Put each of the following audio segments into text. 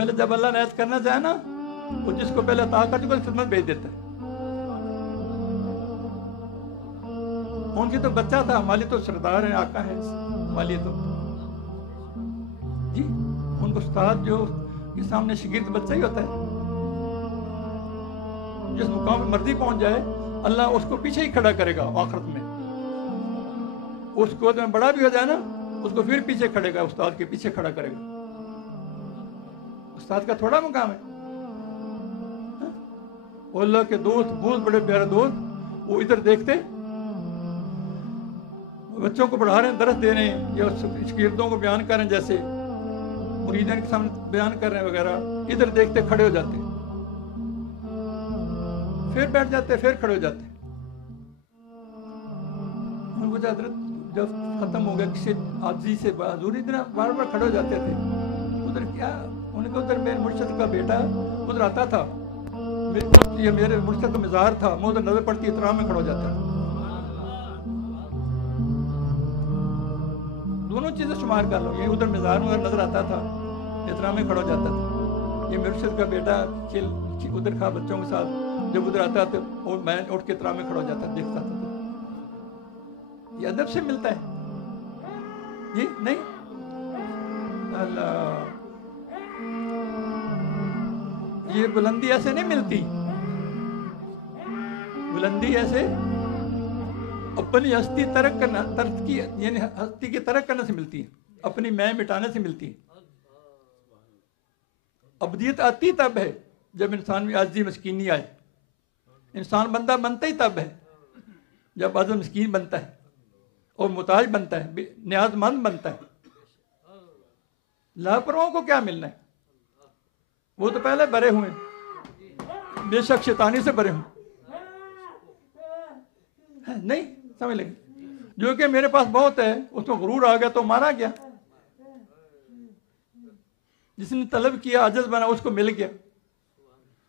पहले जब अल्लाह नायत करना चाहे ना, वो जिसको पहले अता कर चुका खिदमत भेज देता है। उनकी तो बच्चा था, हमारी तो सरदार है, आका है हमारी तो जी। उनको उस्ताद जो के सामने शागिर्द बच्चा ही होता है। जिस मुकाम पे मर्जी पहुंच जाए, अल्लाह उसको पीछे ही खड़ा करेगा आखिरत में। उस गोद में बड़ा भी हो जाए ना, उसको फिर पीछे खड़ेगा, उस्ताद के पीछे खड़ा करेगा। उस्ताद का थोड़ा मुकाम है। अल्लाह के दोस्त, बहुत बड़े प्यारे दोस्त, वो इधर देखते बच्चों को पढ़ा रहे हैं, दरस दे रहे हैं या शागिर्दों को बयान कर रहे हैं, जैसे मुरीदन के सामने बयान कर रहे हैं वगैरह, इधर देखते खड़े हो जाते, फिर बैठ जाते, फिर खड़े हो जाते। उनको हजरत जब खत्म हो गया किसी आजी से हजूर इतना बार बार खड़े हो जाते थे। उधर क्या, उनके उधर मेरे मुर्शिद का बेटा उधर आता था, ये मेरे मुर्शिद का मज़ार था, मैं उधर नजर पड़ती इतराम में खड़ा हो जाता। दोनों चीजें शुमार कर लो, ये उधर मज़ार में नजर आता था, इतराम में खड़ा हो जाता था। ये मुर्शिद का बेटा खेल उधर खा बच्चों के साथ, जब उधर आता था और मैं उठ के इतराम में खड़ा हो जाता, देखता था। ये अदब से मिलता है जी, नहीं अल्लाह, ये बुलंदी ऐसे नहीं मिलती। बुलंदी ऐसे अपनी हस्ती तरक करना, तर्क की यानी हस्ती की तरक करने से मिलती है, अपनी मैं मिटाने से मिलती है। अब्दियत आती तब है जब इंसान में आजी मस्कीनी आए। इंसान बंदा बनता ही तब है जब आज़म मस्कीन बनता है और मुताज बनता है, न्याजमंद बनता है। लापरवाहों को क्या मिलना है? वो तो पहले भरे हुए, बेशक शैतानी से भरे हुए, नहीं समझ लगे। जो कि मेरे पास बहुत है, उसको गुरूर आ गया तो मारा गया। जिसने तलब किया, आजिज़ बना, उसको मिल गया।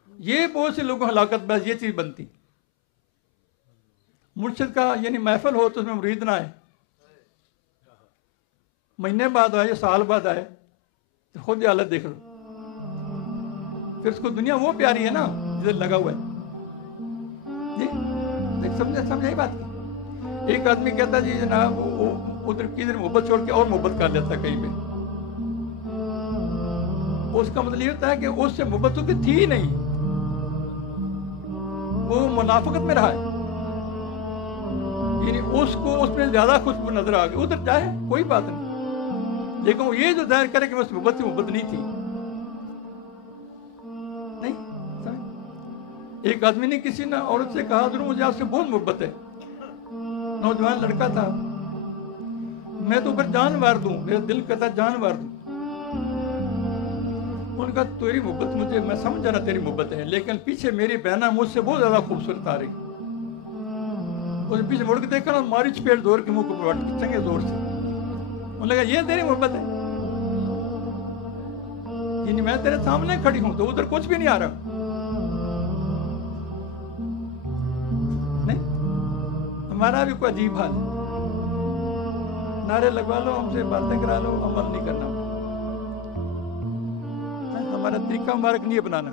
ये बहुत से लोगों हलाकत बस ये चीज बनती। मुर्शिद का यानी महफिल हो तो उसमें मुरीद ना आए, महीने बाद आए, साल बाद आए, तो खुद हालत देख लो। फिर उसको दुनिया वो प्यारी है ना जिधर लगा हुआ है जी। समझाई बात की। एक आदमी कहता जी जनाब उधर किधर मोहब्बत छोड़ के और मोहब्बत कर लेता कहीं पे, उसका मतलब ये होता है कि उससे मोहब्बत उसकी थी ही नहीं, वो मुनाफिकत में रहा है, यानी उसको उसमें ज्यादा खुशबू नजर आ गई। उधर चाहे कोई बात नहीं, लेकिन वो ये जो जाहिर करे कि बस मोहब्बत से मोहब्बत नहीं थी, नहीं समझ। एक आदमी ने किसी ने औरत से कहा जरूर मुझे आपसे बहुत मोहब्बत है, नौजवान लड़का था, मैं तो ऊपर जान मार दूं, मेरा दिल कहता जान मार दूं। उनका तेरी मोहब्बत मुझे, मैं समझ रहा तेरी मोहब्बत है, लेकिन पीछे मेरी बहना मुझसे बहुत ज्यादा खूबसूरत आ रही। उसने पीछे मुड़ के देखा ना, मारी चपेट जोर के मुंह को चंगे जोर से। उन्होंने लगा ये तेरी मोहब्बत है, यानी मैं तेरे सामने खड़ी हूं तो उधर कुछ भी नहीं आ रहा। नहीं, हमारा भी कोई अजीब हाल है। नारे लगवा लो, हमसे बातें करा लो, अमल नहीं करना। हमारा तरीका मुबारक नहीं है बनाना।